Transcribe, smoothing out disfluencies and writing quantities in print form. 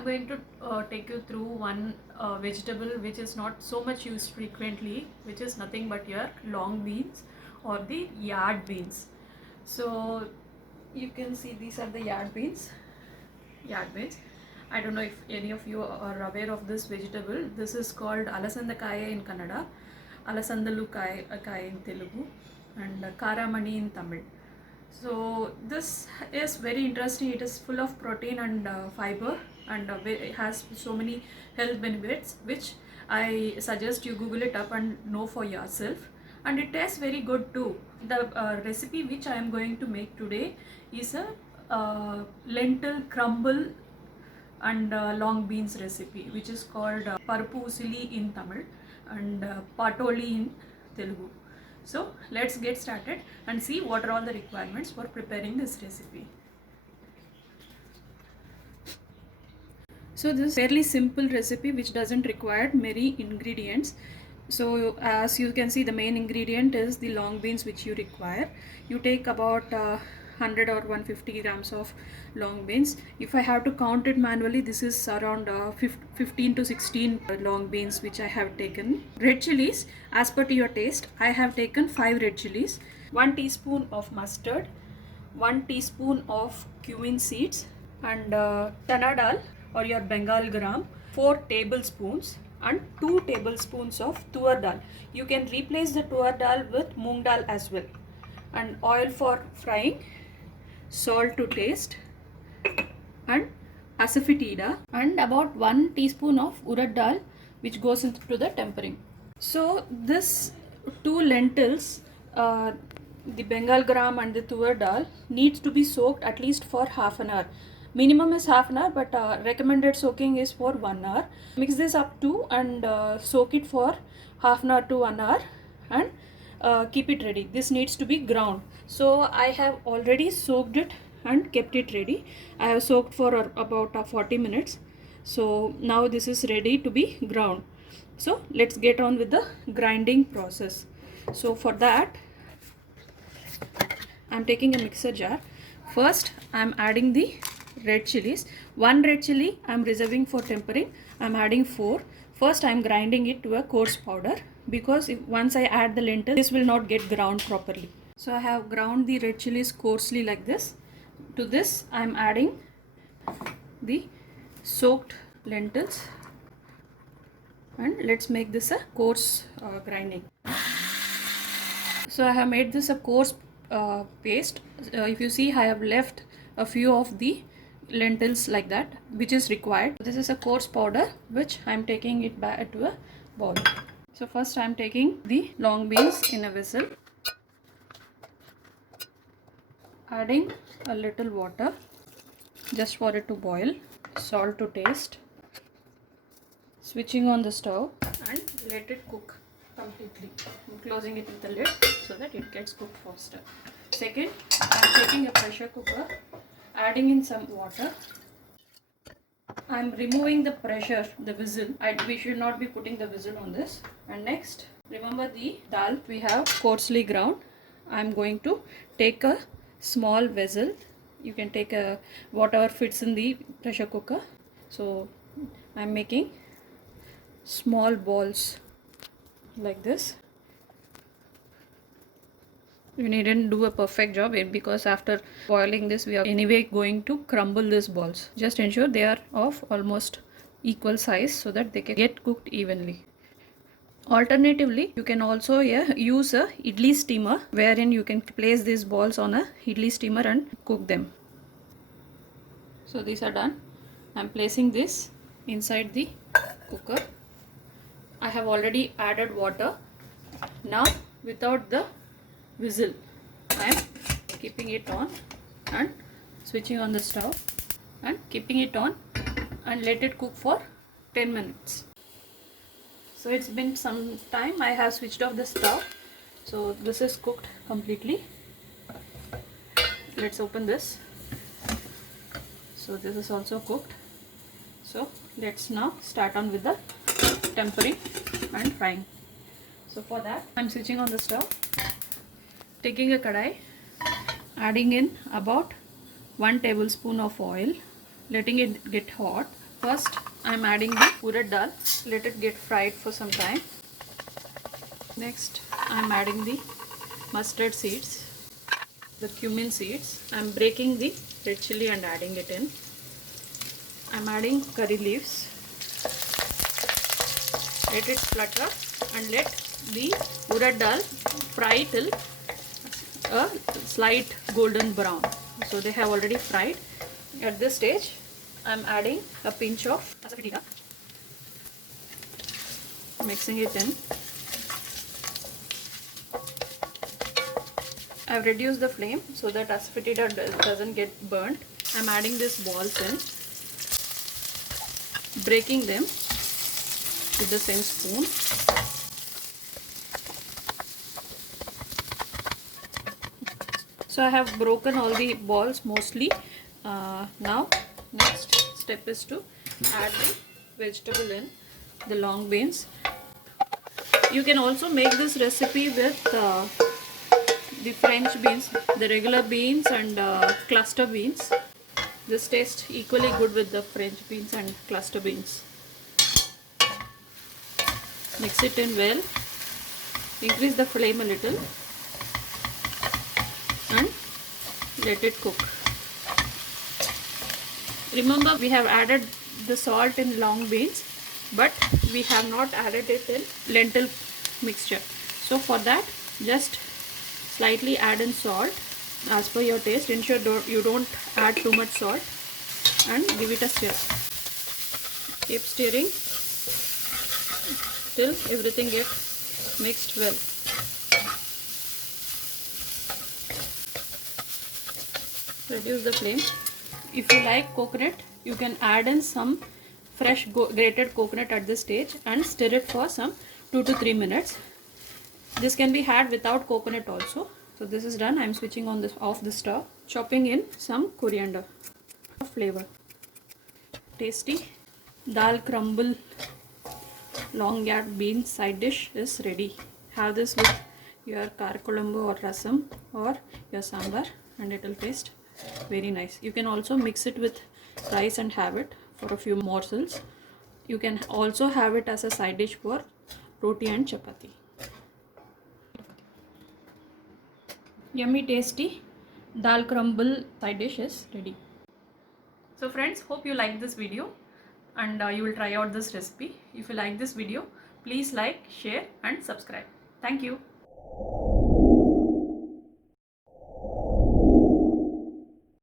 I'm going to take you through one vegetable which is not so much used frequently, which is nothing but your long beans or the yard beans. So you can see these are the yard beans. I don't know if any of you are aware of this vegetable. This is called alasandakaya in Kannada, alasandalu kaya in Telugu, and karamani in Tamil. So this is very interesting. It is full of protein and fiber, and it has so many health benefits, which I suggest you Google it up and know for yourself. And it tastes very good too. The recipe which I am going to make today is a lentil crumble and long beans recipe, which is called parpu usili in Tamil and patoli in Telugu. So let's get started and see what are all the requirements for preparing this recipe. So this is fairly simple recipe which doesn't require many ingredients. So as you can see, the main ingredient is the long beans which you require. You take about 100 or 150 grams of long beans. If I have to count it manually, this is around 15 to 16 long beans which I have taken. Red chilies, as per to your taste, I have taken 5 red chilies, 1 teaspoon of mustard, 1 teaspoon of cumin seeds, and chana dal or your Bengal gram, 4 tablespoons, and 2 tablespoons of tur dal. You can replace the tur dal with moong dal as well. And oil for frying, salt to taste, and asafoetida, and about 1 teaspoon of urad dal which goes into the tempering. So this 2 lentils, the Bengal gram and the tur dal, needs to be soaked at least for half an hour. Minimum is half an hour, but recommended soaking is for 1 hour. Mix this up too and soak it for half an hour to 1 hour, and keep it ready. This needs to be ground. So I have already soaked it and kept it ready. I have soaked for about 40 minutes. So now this is ready to be ground. So let's get on with the grinding process. So for that, I'm taking a mixer jar. First I'm adding the red chilies. 1 red chili I'm reserving for tempering. I'm adding 4. First I'm grinding it to a coarse powder, because once I add the lentil, this will not get ground properly. So I have ground the red chilies coarsely like this. To this I'm adding the soaked lentils, and let's make this a coarse grinding. So I have made this a coarse paste. If you see, I have left a few of the lentils like that, which is required. This is a coarse powder which I am taking it back to a bowl. So first I am taking the long beans in a vessel, adding a little water just for it to boil, salt to taste, switching on the stove and let it cook completely. I'm closing it with the lid so that it gets cooked faster. Second, I'm taking a pressure cooker, adding in some water. I'm removing the pressure, the whistle. We should not be putting the whistle on this. And next, remember the dal we have coarsely ground. I'm going to take a small vessel. You can take a whatever fits in the pressure cooker. So I'm making small balls like this. You needn't do a perfect job, because after boiling this we are anyway going to crumble these balls. Just ensure they are of almost equal size so that they can get cooked evenly. Alternatively, you can also use a idli steamer, wherein you can place these balls on a idli steamer and cook them. So these are done. I am placing this inside the cooker. I have already added water. Now without the whistle, I am keeping it on and switching on the stove and keeping it on, and let it cook for 10 minutes. So it's been some time. I have switched off the stove. So this is cooked completely. Let's open this. So this is also cooked. So let's now start on with the tempering and frying. So for that, I'm switching on the stove, taking a kadai, adding in about 1 tablespoon of oil, letting it get hot, First I am adding the urad dal. Let it get fried for some time. Next I am adding the mustard seeds, the cumin seeds. I am breaking the red chilli and adding it in. I am adding curry leaves. Let it flutter and let the urad dal fry till a slight golden brown. So they have already fried. At this stage I am adding a pinch of asafoetida, mixing it in. I have reduced the flame so that asafoetida doesn't get burnt. I am adding these balls in, breaking them with the same spoon. So I have broken all the balls mostly. Now next step is to add the vegetable in, the long beans. You can also make this recipe with the French beans, the regular beans and cluster beans. This tastes equally good with the French beans and cluster beans. Mix it in well. Increase the flame a little and let it cook. Remember, we have added the salt in long beans, but we have not added it in lentil mixture. So for that, just slightly add in salt as per your taste. Ensure you don't add too much salt and give it a stir. Keep stirring till everything gets mixed well. Reduce the flame. If you like coconut, you can add in some fresh grated coconut at this stage and stir it for some 2 to 3 minutes. This can be had without coconut also. So this is done. I am switching on this off the stove. Chopping in some coriander flavor. Tasty dal crumble long yard bean side dish is ready. Have this with your karakulambu or rasam or your sambar and it will taste very nice. You can also mix it with rice and have it for a few morsels. You can also have it as a side dish for roti and chapati. Yummy tasty dal crumble side dish is ready. So friends, hope you like this video and you will try out this recipe. If you like this video, please like, share and subscribe. Thank you.